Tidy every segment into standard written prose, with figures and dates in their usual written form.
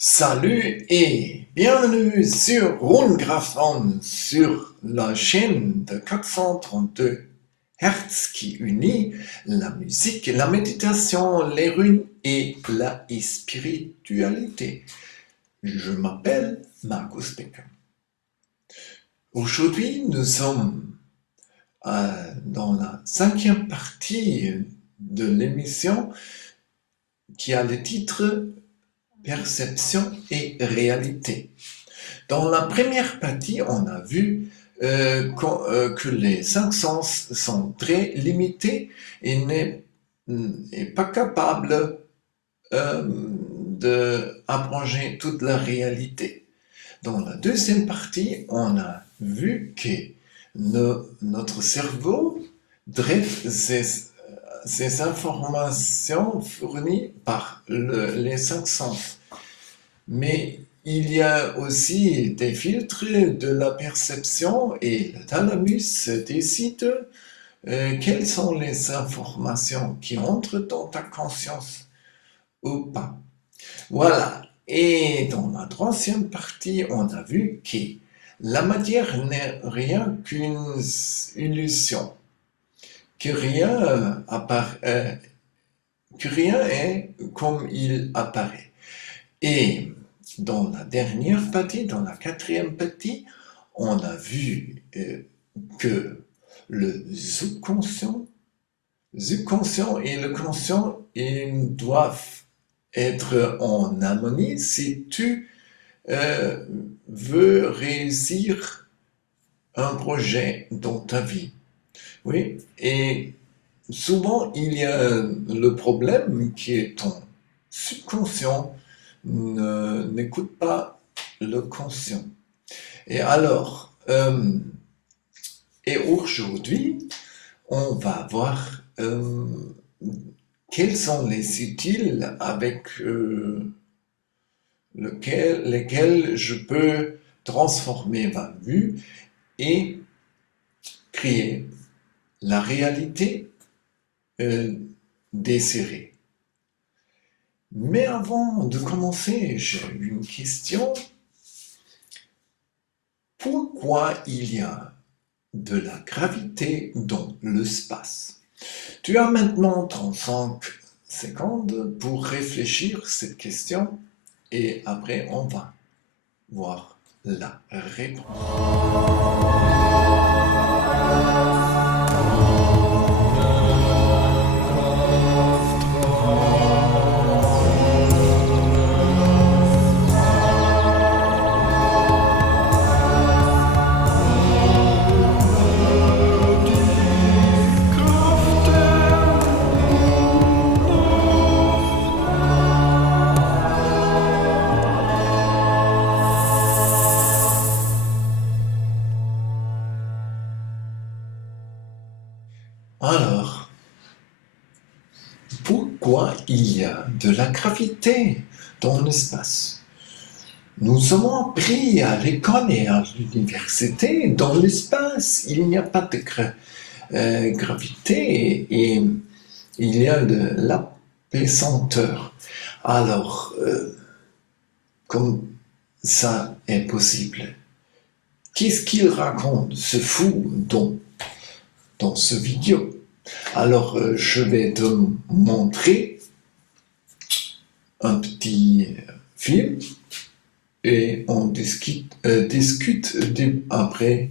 Salut et bienvenue sur Rungraphon, sur la chaîne de 432 Hertz qui unit la musique, la méditation, les runes et la spiritualité. Je m'appelle Markus Becker. Aujourd'hui, nous sommes dans la 5e partie de l'émission qui a le titre Perception et réalité. Dans la première partie, on a vu que les 5 sens sont très limités et n'est pas capable d'approcher toute la réalité. Dans la deuxième partie, on a vu que notre cerveau traite ces informations fournies par les 5 sens. Mais il y a aussi des filtres de la perception et le thalamus décide quelles sont les informations qui entrent dans ta conscience ou pas. Voilà. Et dans la troisième partie, on a vu que la matière n'est rien qu'une illusion, que rien est comme il apparaît. Et dans la dernière partie, dans la 4e partie, on a vu que le subconscient et le conscient ils doivent être en harmonie si tu veux réussir un projet dans ta vie. Oui, et souvent il y a le problème qui est ton subconscient n'écoute pas le conscient. Et alors, et aujourd'hui, on va voir quels sont les utiles avec lesquels je peux transformer ma vue et créer la réalité désirée. Mais avant de commencer, j'ai une question. Pourquoi il y a de la gravité dans l'espace? Tu as maintenant 35 secondes pour réfléchir à cette question et après on va voir la réponse. Alors, pourquoi il y a de la gravité dans l'espace? Nous avons appris à l'école et à l'université, dans l'espace, il n'y a pas de gravité et il y a de l'apesanteur. Alors, comme ça est possible? Qu'est-ce qu'il raconte, ce fou dans ce vidéo? Alors, je vais te montrer un petit film et on discute après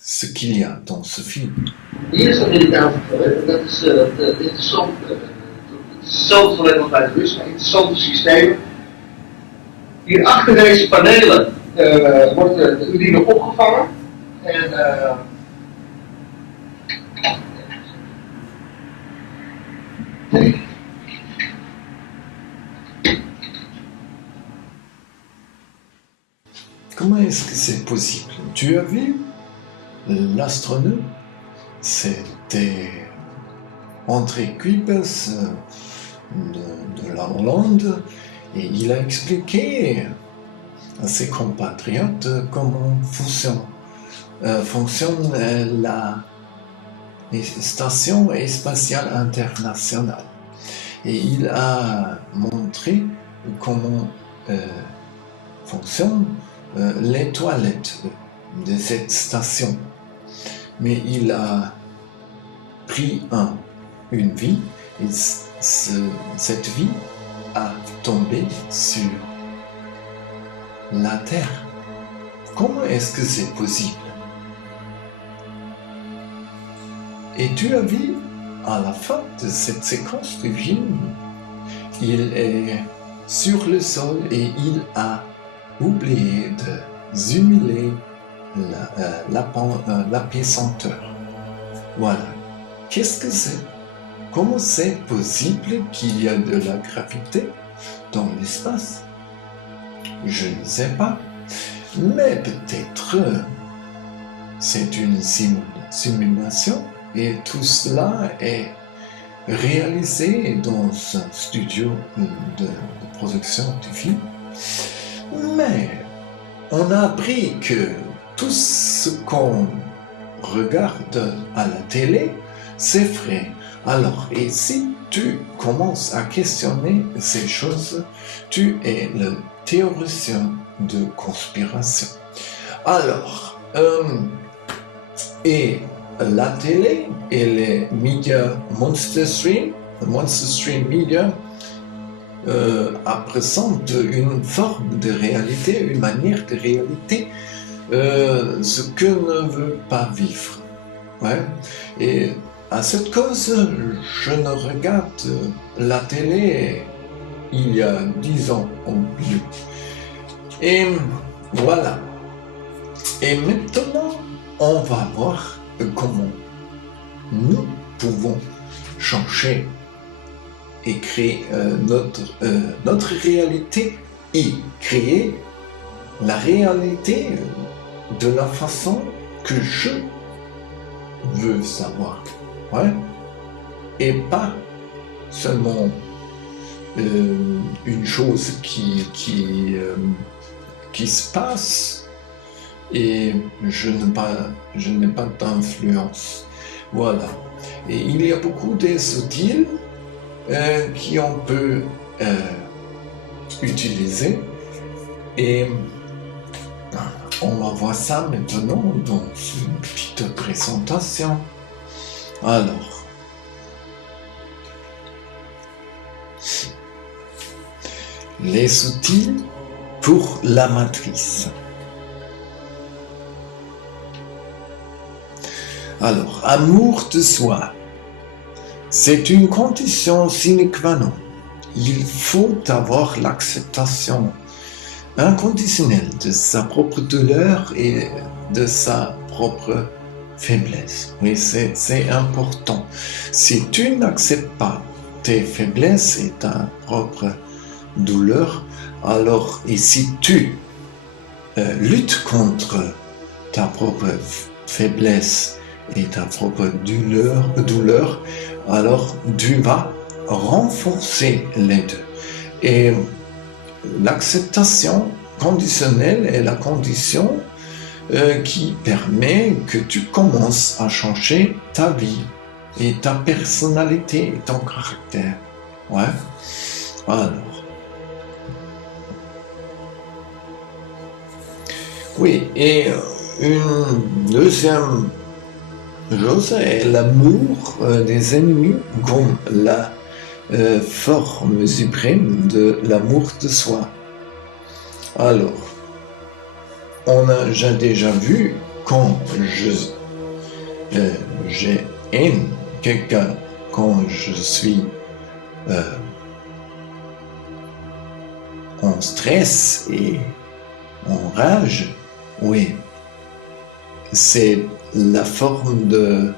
ce qu'il y a dans ce film. Hier is dat in de tafel, dat is interessant. Het is hetzelfde gelijk als bij de bus, maar interessante systemen. Hier achter deze panelen wordt de urine opgevangen en Comment est-ce que c'est possible? Tu as vu l'astronaute? C'était André Kuipers de la Hollande et il a expliqué à ses compatriotes comment fonctionne la station spatiale internationale. Et il a montré comment fonctionnent les toilettes de cette station. Mais il a pris une vie et cette vie a tombé sur la terre. Comment est-ce que c'est possible? Et tu as vu, à la fin de cette séquence du film, il est sur le sol et il a oublié de simuler l'apesanteur. Voilà. Qu'est-ce que c'est? Comment c'est possible qu'il y a de la gravité dans l'espace? Je ne sais pas. Mais peut-être c'est une simulation et tout cela est réalisé dans un studio de production du film. Mais on a appris que tout ce qu'on regarde à la télé, c'est vrai. Alors, et si tu commences à questionner ces choses, tu es le théoricien de conspiration. Alors, et la télé et les médias Monster Stream Media représentent une forme de réalité, une manière de réalité, ce que ne veut pas vivre. Ouais. Et à cette cause, je ne regarde la télé il y a 10 ans ou plus. Et voilà. Et maintenant, on va voir comment nous pouvons changer et créer notre réalité et créer la réalité de la façon que je veux savoir. Ouais. Et pas seulement une chose qui se passe et je n'ai pas d'influence. Voilà. Et il y a beaucoup d'outils qu'on peut utiliser et on va voir ça maintenant dans une petite présentation. Alors, les outils pour la matrice. Alors, amour de soi, c'est une condition sine qua non. Il faut avoir l'acceptation inconditionnelle de sa propre douleur et de sa propre faiblesse. Oui, c'est important. Si tu n'acceptes pas tes faiblesses et ta propre douleur, alors, et si tu luttes contre ta propre faiblesse et ta propre douleur, alors tu vas renforcer les deux. Et l'acceptation conditionnelle est la condition qui permet que tu commences à changer ta vie et ta personnalité et ton caractère. Ouais. Alors. Oui, et une deuxième chose est l'amour des ennemis comme la forme suprême de l'amour de soi. Alors, on a déjà vu quand j'aime quelqu'un, quand je suis en stress et en rage, oui, c'est la forme de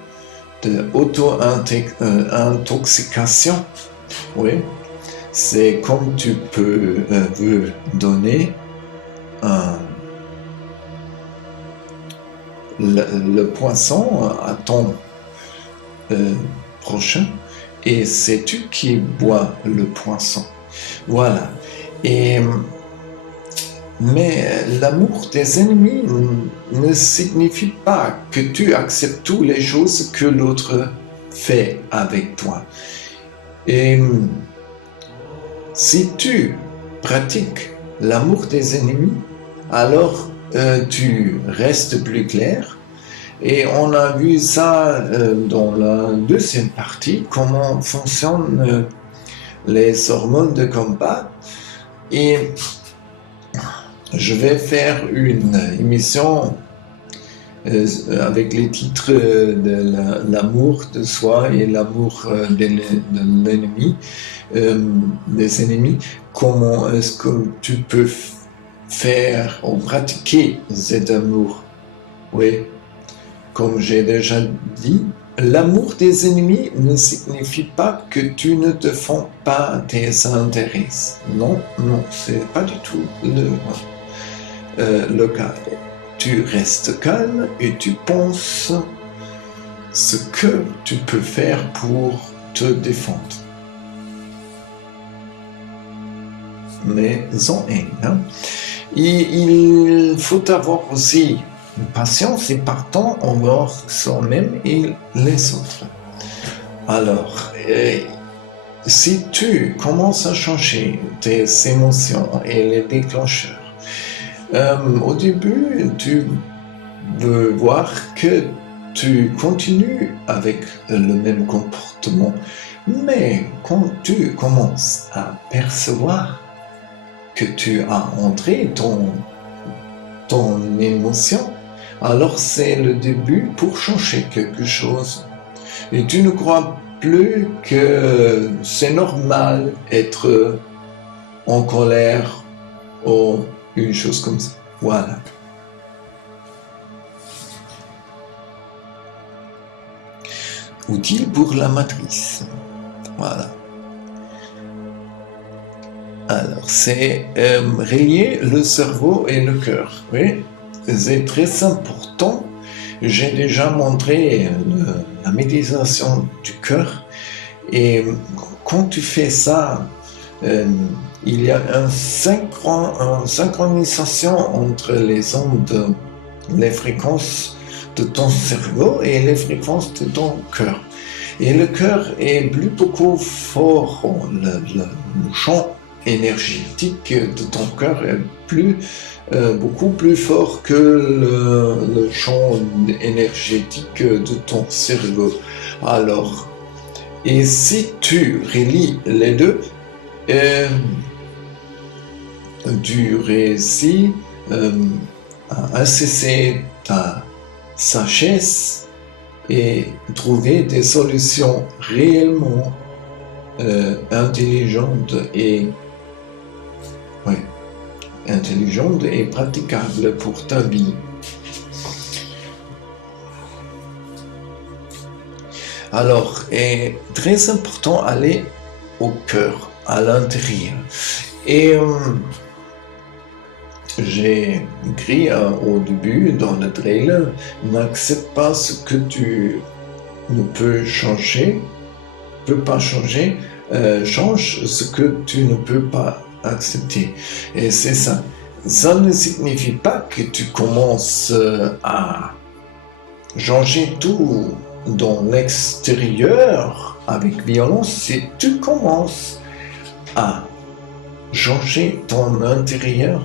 auto-intoxication. Oui, c'est comme tu veux donner le poisson à ton prochain et c'est tu qui bois le poisson. Voilà. Mais l'amour des ennemis ne signifie pas que tu acceptes toutes les choses que l'autre fait avec toi. Et si tu pratiques l'amour des ennemis, alors tu restes plus clair. Et on a vu ça dans la deuxième partie, comment fonctionnent les hormones de combat. Et je vais faire une émission avec les titres de l'amour de soi et l'amour de l'ennemi, des ennemis. Comment est-ce que tu peux faire ou pratiquer cet amour? Oui, comme j'ai déjà dit, l'amour des ennemis ne signifie pas que tu ne défends pas tes intérêts. Non, c'est pas du tout le cas. Tu restes calme et tu penses ce que tu peux faire pour te défendre. Mais en haine. Hein? Il faut avoir aussi patience et partant envers soi-même et les autres. Alors, si tu commences à changer tes émotions et les déclencheurs, au début, tu veux voir que tu continues avec le même comportement, mais quand tu commences à percevoir que tu as entré ton émotion, alors c'est le début pour changer quelque chose. Et tu ne crois plus que c'est normal d'être en colère ou une chose comme ça. Voilà. Utile pour la matrice. Voilà. Alors, c'est relier le cerveau et le cœur. Oui, c'est très important. J'ai déjà montré la méditation du cœur. Et quand tu fais ça, il y a une synchronisation entre les ondes, les fréquences de ton cerveau et les fréquences de ton cœur. Et le cœur est beaucoup fort, le champ énergétique de ton cœur est beaucoup plus fort que le champ énergétique de ton cerveau. Alors, et si tu relis les deux, tu réussis à assesser ta sagesse et trouver des solutions réellement intelligentes et praticables pour ta vie. Alors, est très important aller au cœur, à l'intérieur. Et j'ai écrit au début dans le trailer, n'accepte pas ce que tu ne peux pas changer, change ce que tu ne peux pas accepter. Et c'est ça. Ça ne signifie pas que tu commences à changer tout dans l'extérieur avec violence. Si tu commences à changer ton intérieur,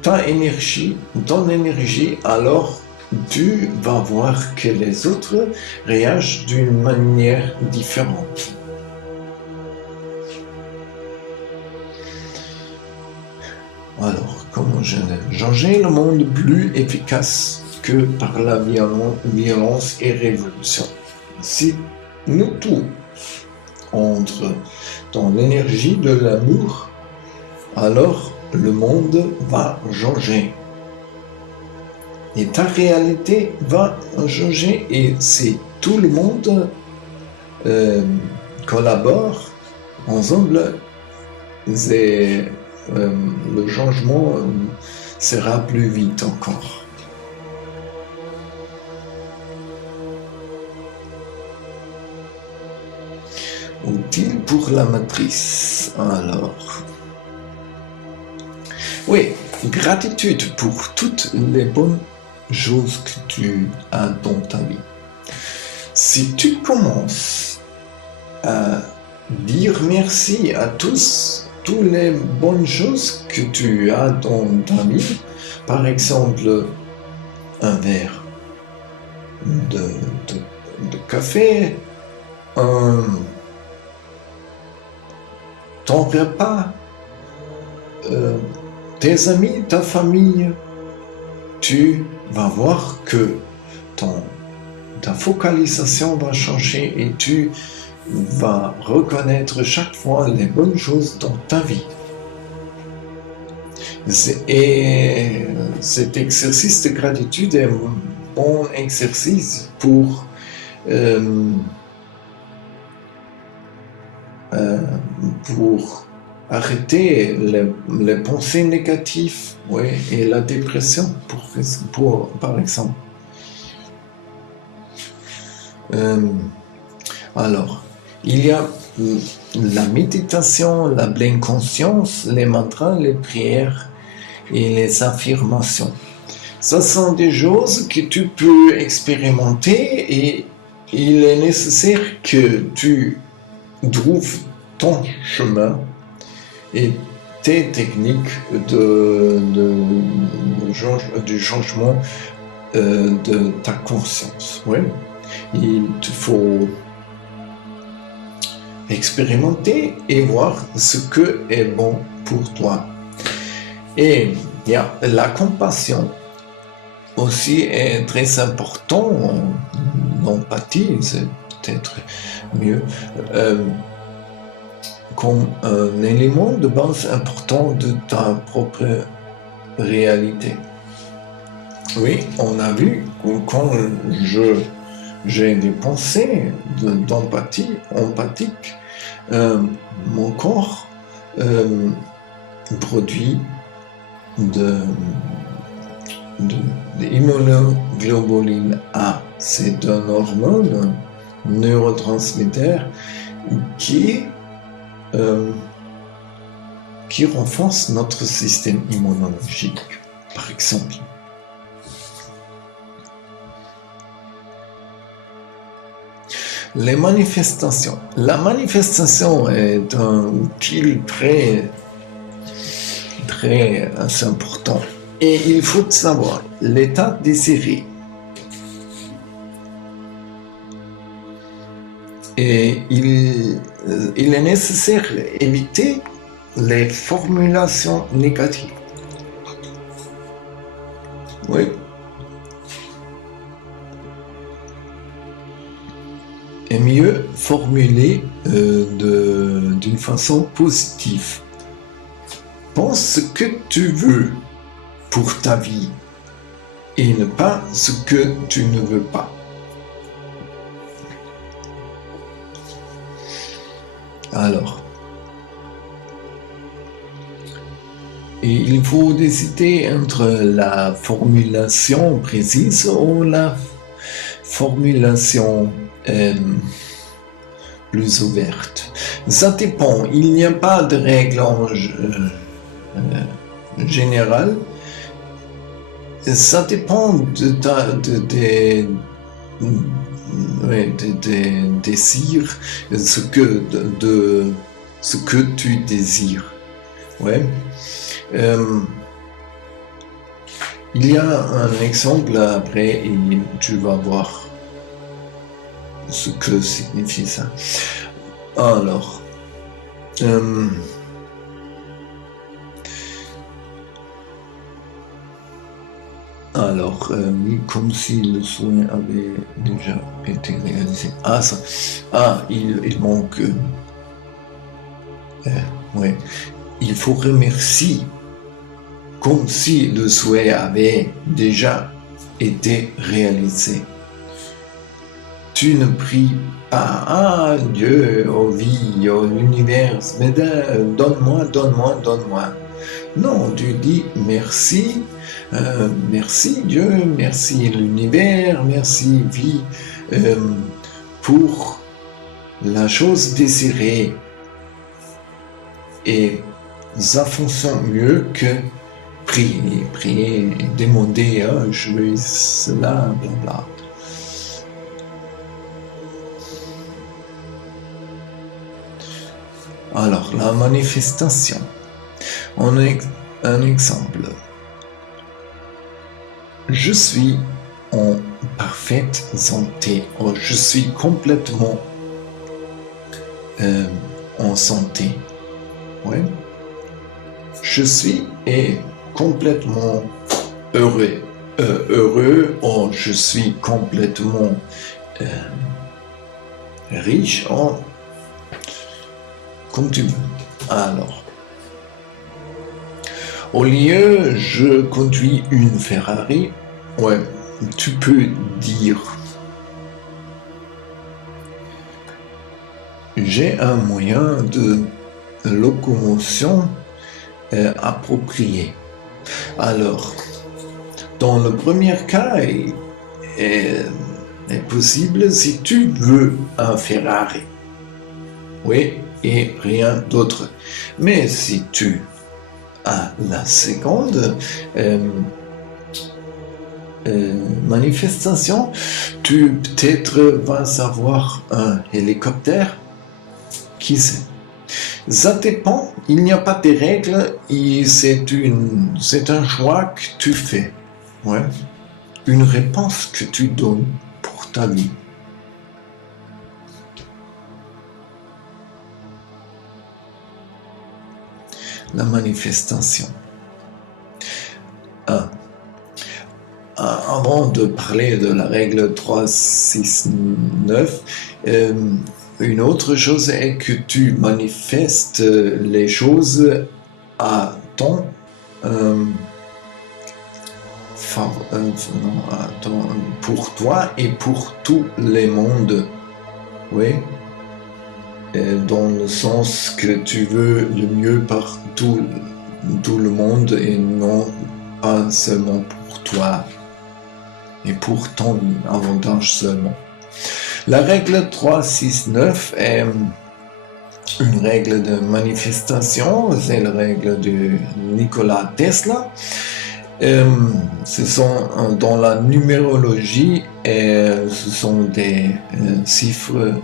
ton énergie, alors tu vas voir que les autres réagissent d'une manière différente. Alors, comment changer le monde plus efficace que par la violence et révolution? Si nous tous entre dans l'énergie de l'amour, alors le monde va changer. Et ta réalité va changer. Et si tout le monde collabore ensemble, le changement sera plus vite encore. Utile pour la matrice. Alors, oui, gratitude pour toutes les bonnes choses que tu as dans ta vie. Si tu commences à dire merci à tous toutes les bonnes choses que tu as dans ta vie. Par exemple, un verre de café, ton repas, tes amis, ta famille. Tu vas voir que ta focalisation va changer et tu vas reconnaître chaque fois les bonnes choses dans ta vie. Et cet exercice de gratitude est un bon exercice pour arrêter les pensées négatives, oui, et la dépression, par exemple. Alors, il y a la méditation, la pleine conscience, les mantras, les prières et les affirmations. Ce sont des choses que tu peux expérimenter et il est nécessaire que tu trouves ton chemin et tes techniques du changement de ta conscience. Oui. Il te faut expérimenter et voir ce que est bon pour toi. Et il y a la compassion aussi est très important, l'empathie, c'est peut-être mieux, comme un élément de base important de ta propre réalité. Oui, on a vu que quand j'ai des pensées d'empathie, empathique, mon corps produit de l'immunoglobuline A. C'est un hormone, un neurotransmetteur qui renforce notre système immunologique, par exemple. Les manifestations. La manifestation est un outil très important. Et il faut savoir l'état désiré. Et il est nécessaire d'éviter les formulations négatives. Oui. Et mieux formuler d'une façon positive. Pense ce que tu veux pour ta vie et ne pas ce que tu ne veux pas. Alors, et il faut décider entre la formulation précise ou la formulation plus ouverte. Ça dépend, il n'y a pas de règle générale. Ça dépend des désirs, ce que tu désires. Ouais. Il y a un exemple après et tu vas voir ce que signifie ça. Alors, comme si le souhait avait déjà été réalisé. Il manque. Ouais. Il faut remercier comme si le souhait avait déjà été réalisé. Tu ne pries pas à Dieu, aux vies, à l'univers, mais donne-moi. Non, tu dis merci. Merci Dieu, merci l'univers, merci vie pour la chose désirée. Et ça fonctionne mieux que prier, demander, je veux cela, blablabla. Alors, la manifestation. Un exemple. Je suis en parfaite santé. Ou je suis complètement en santé. Ouais. Je suis complètement heureux. Ou je suis complètement riche. Comme tu veux. Alors, au lieu je conduis une Ferrari, ouais, tu peux dire j'ai un moyen de locomotion approprié. Alors, dans le premier cas, est possible si tu veux un Ferrari. Oui, et rien d'autre. Mais si tu as la seconde manifestation, tu peut-être vas avoir un hélicoptère. Qui sait? Ça dépend, il n'y a pas de règles, c'est un choix que tu fais. Ouais. Une réponse que tu donnes pour ta vie. La manifestation. Avant de parler de la règle 3, 6, 9, une autre chose est que tu manifestes les choses à ton pour toi et pour tout le monde. Oui. Dans le sens que tu veux le mieux par tout le monde et non pas seulement pour toi et pour ton avantage seulement. La règle 3, 6, 9 est une règle de manifestation, c'est la règle de Nikola Tesla. Ce sont dans la numérologie, ce sont des chiffres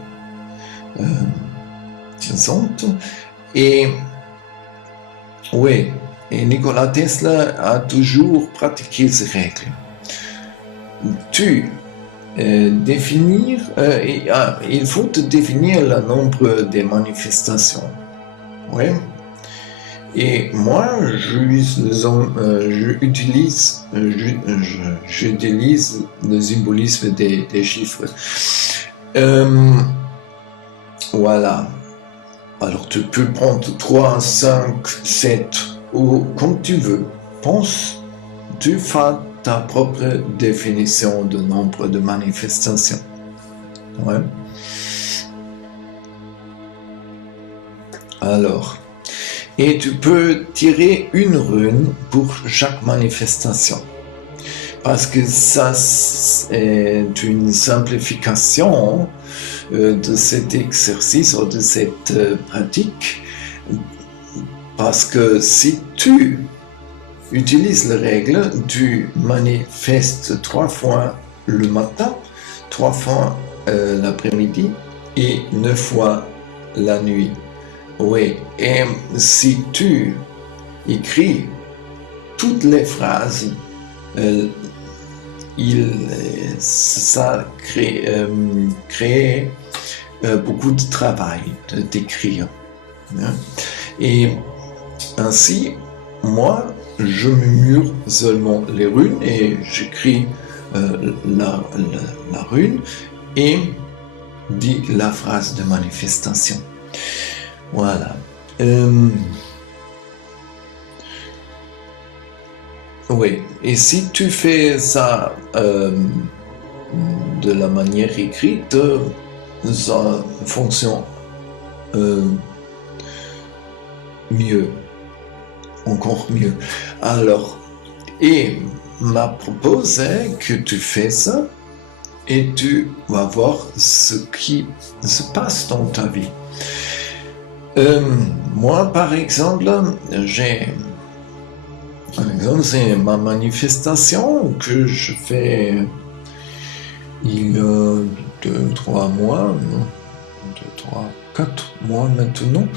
et oui, et Nikola Tesla a toujours pratiqué ces règles. Il faut te définir le nombre des manifestations. Oui. Et moi, j'utilise le symbolisme des chiffres. Voilà. Alors tu peux prendre 3, 5, 7 ou comme tu veux. Pense, tu fais ta propre définition de nombre de manifestations. Ouais. Alors, et tu peux tirer une rune pour chaque manifestation. Parce que ça, c'est une simplification de cet exercice ou de cette pratique. Parce que si tu utilises les règles, tu manifestes 3 fois le matin, 3 fois l'après-midi et 9 fois la nuit. Oui, et si tu écris toutes les phrases, ça crée beaucoup de travail d'écrire. Hein? Et ainsi, moi, je murmure seulement les runes et j'écris la rune et dis la phrase de manifestation. Voilà. Oui, et si tu fais ça de la manière écrite, ça fonctionne mieux, encore mieux. Alors, et ma propose est que tu fais ça et tu vas voir ce qui se passe dans ta vie. Moi, par exemple, c'est ma manifestation que je fais il y a 2, 3 mois, 4 mois maintenant.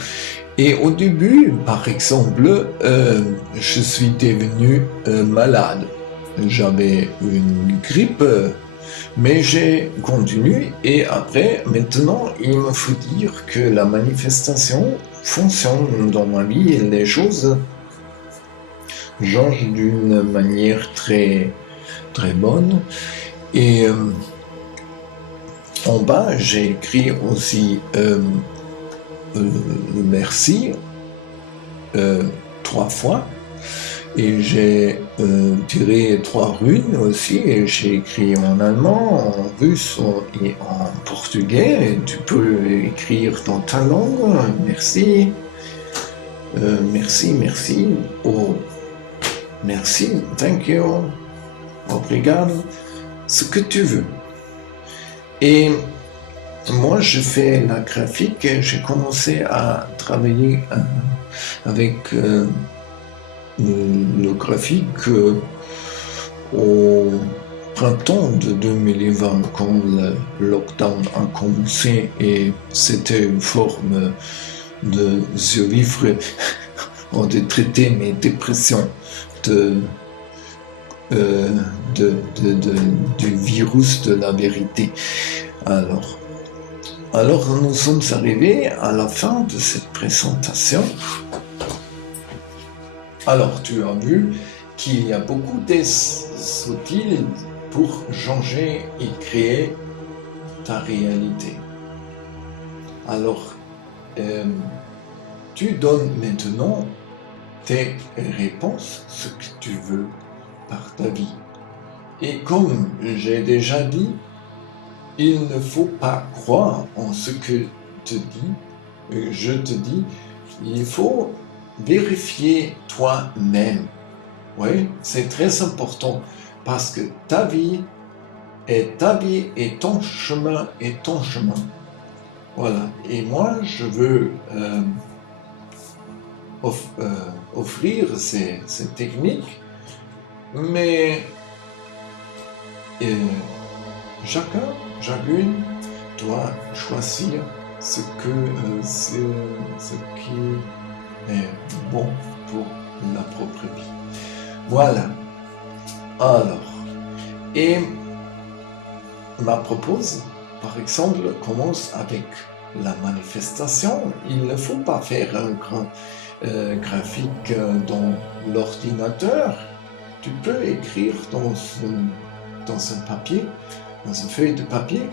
Et au début, par exemple, je suis devenu malade. J'avais une grippe, mais j'ai continué et après, maintenant, il me faut dire que la manifestation fonctionne dans ma vie et les choses changent d'une manière très, très bonne. Et en bas, j'ai écrit aussi merci 3 fois. Et j'ai tiré 3 runes aussi, et j'ai écrit en allemand, en russe et en portugais. Et tu peux écrire dans ta langue, merci, merci, oh, merci, thank you, obrigado, ce que tu veux. Et moi, je fais la graphique et j'ai commencé à travailler avec le graphique au printemps de 2020 quand le lockdown a commencé et c'était une forme de survivre ou de traiter mes dépressions du virus de la vérité. Alors nous sommes arrivés à la fin de cette présentation. Alors, tu as vu qu'il y a beaucoup d'outils pour changer et créer ta réalité. Alors, tu donnes maintenant tes réponses, ce que tu veux par ta vie. Et comme j'ai déjà dit, il ne faut pas croire en ce que je te dis, il faut vérifier toi-même. Oui, c'est très important parce que ta vie est ta vie et ton chemin est ton chemin. Voilà. Et moi, je veux offrir ces techniques, mais chacune doit choisir ce qui est bon pour la propre vie. Voilà. Alors, et ma propose, par exemple, commence avec la manifestation. Il ne faut pas faire un grand graphique dans l'ordinateur. Tu peux écrire dans un papier, dans une feuille de papier,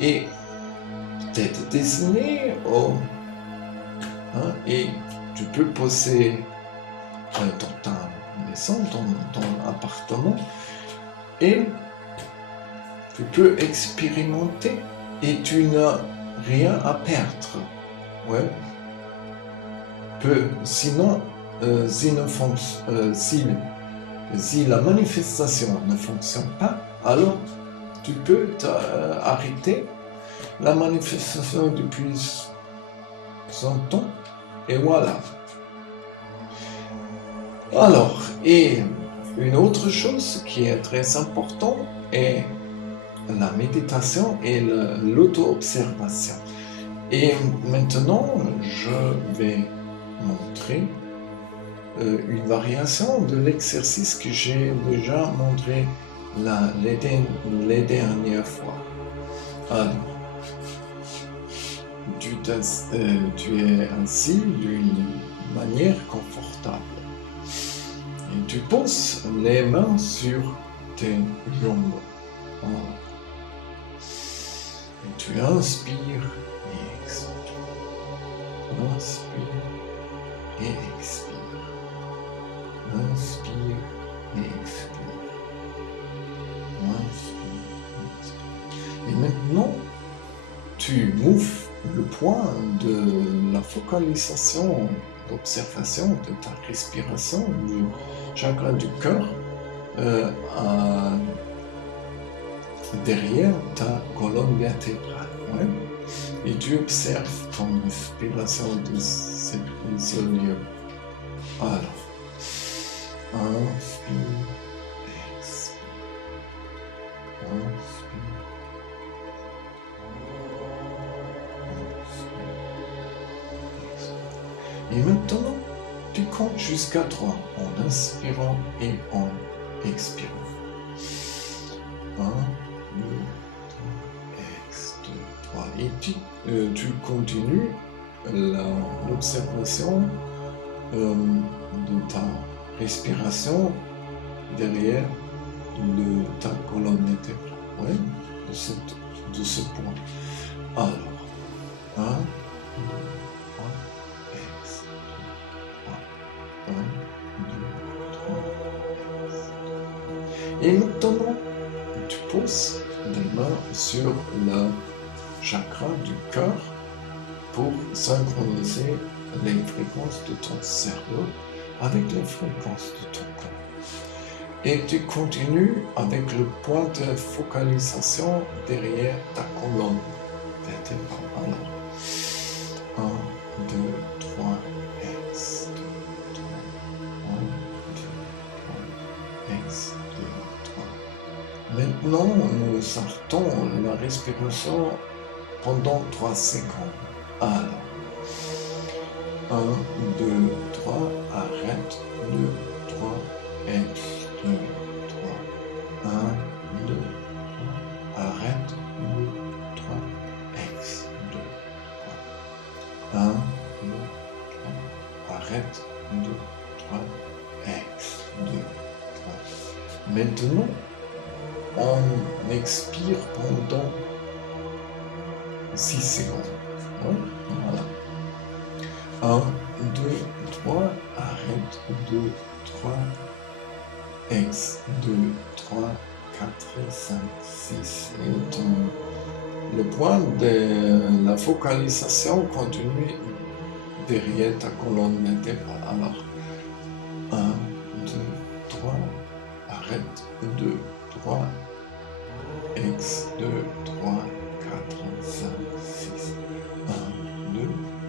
et peut-être dessiner, et tu peux poser dans ta maison, dans ton appartement, et tu peux expérimenter et tu n'as rien à perdre. Ouais. Sinon, si la manifestation ne fonctionne pas, alors tu peux arrêter la manifestation depuis 100 ans, et voilà. Alors, et une autre chose qui est très importante est la méditation et l'auto-observation. Et maintenant, je vais montrer une variation de l'exercice que j'ai déjà montré les dernières fois. Alors, tu es assis d'une manière confortable. Et tu poses les mains sur tes jambes. Voilà. Et tu inspires et expires. Inspire et expire. Inspire et expire. Inspire et expire. Et maintenant, tu moves le point de la focalisation, d'observation de ta respiration, du chakra du cœur, derrière ta colonne vertébrale. Ouais? Et tu observes ton respiration de ce lieu. Alors, inspire, expire. Inspire. compte jusqu'à 3 en inspirant et en expirant. 1, 2, 3, et tu continues l'observation de ta respiration derrière ta colonne vertébrale, ouais, de ce point. Alors, 1, 2, 3, ex, 3, 1, 2, 3, ex. Et maintenant, tu poses les mains sur le chakra du cœur pour synchroniser les fréquences de ton cerveau avec les fréquences de ton corps. Et tu continues avec le point de focalisation derrière ta colonne vertébrale. Alors, 1, 2, 3, ex, 2, 3, 1, 2, 3, ex, 2, 3. Maintenant, nous sortons la respiration pendant 3 secondes. Alors, 1, 2, 3, arrête, 2, 3, ex, 2, 3, 1, 2, 3, arrête, 2, 3, ex, 2, 3, 1, 2, 3, arrête, 2, 3, ex, 2, 3. Maintenant, on expire pendant 6 secondes. Ouais, voilà. 1, 2, 3, arrête, 2, 3, ex, 2, 3, 4, 5, 6. Et le point de la focalisation continue derrière ta colonne vertébrale. Alors, 1, 2, 3, arrête, 2, 3, ex, 2, 3, 4, 5, 6. 1, 2,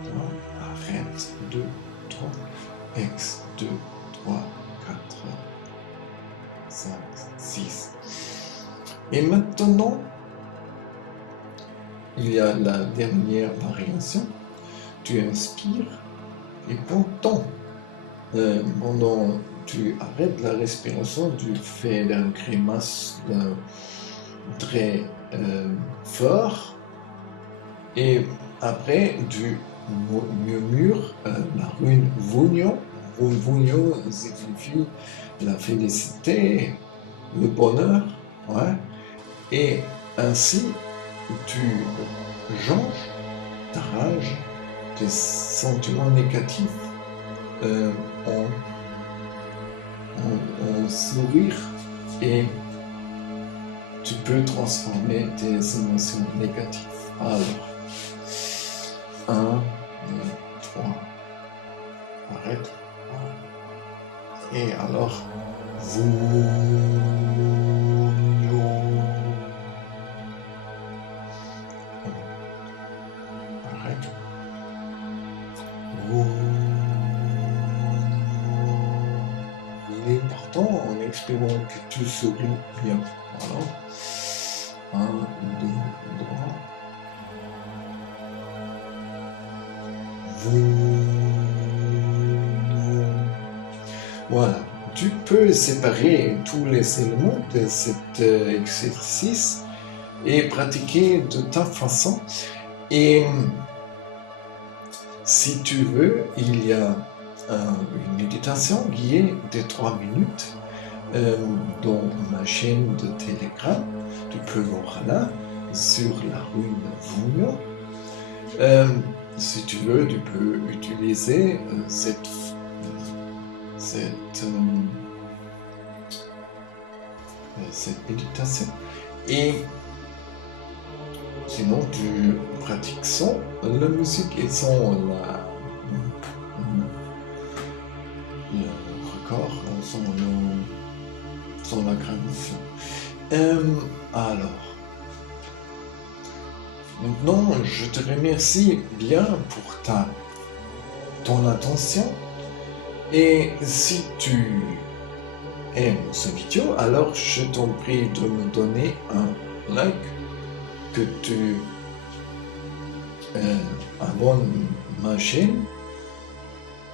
3, arrête, 2, 3, ex, 2, 3, 4, 5, 6. Et maintenant, il y a la dernière variation. Tu inspires et pendant tu arrêtes la respiration, tu fais une grimace très fort et après tu murmures la rune Vunyo. Rune Vunyo signifie la félicité, le bonheur, ouais. Et ainsi tu changes ta rage, tes sentiments négatifs en sourire et tu peux transformer tes émotions négatives. Alors, 1, 2, 3, arrête. Et alors, arrête. Il est important en exprimant que tu souris bien. Voilà. 1, 2, 3. Voilà. Tu peux séparer tous les éléments de cet exercice et pratiquer de ta façon. Et si tu veux, il y a une méditation guidée de 3 minutes dans ma chaîne de Telegram. Tu peux voir là, sur la rune Vunyo. Si tu veux, tu peux utiliser cette méditation. Et sinon, tu pratiques sans la musique et sans le record, sans la gradation. Alors, maintenant, je te remercie bien pour ton attention. Et si tu aimes ce vidéo, alors je t'en prie de me donner un like, que tu abonnes ma chaîne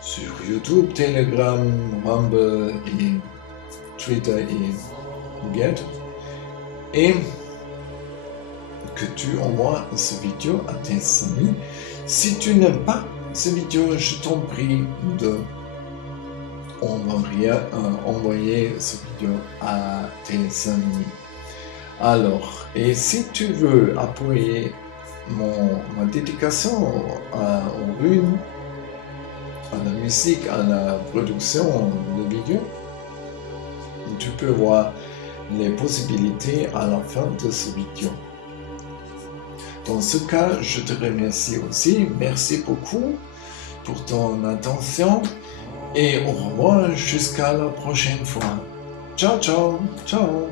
sur YouTube, Telegram, Rumble et Twitter et Get, et que tu envoies cette vidéo à tes amis. Si tu n'aimes pas cette vidéo, je t'en prie de envoyer cette vidéo à tes amis. Alors, et si tu veux appuyer ma dédication aux runes, à la musique, à la production de vidéos, tu peux voir les possibilités à la fin de cette vidéo. Dans ce cas, je te remercie aussi. Merci beaucoup pour ton attention et au revoir jusqu'à la prochaine fois. Ciao, ciao, ciao.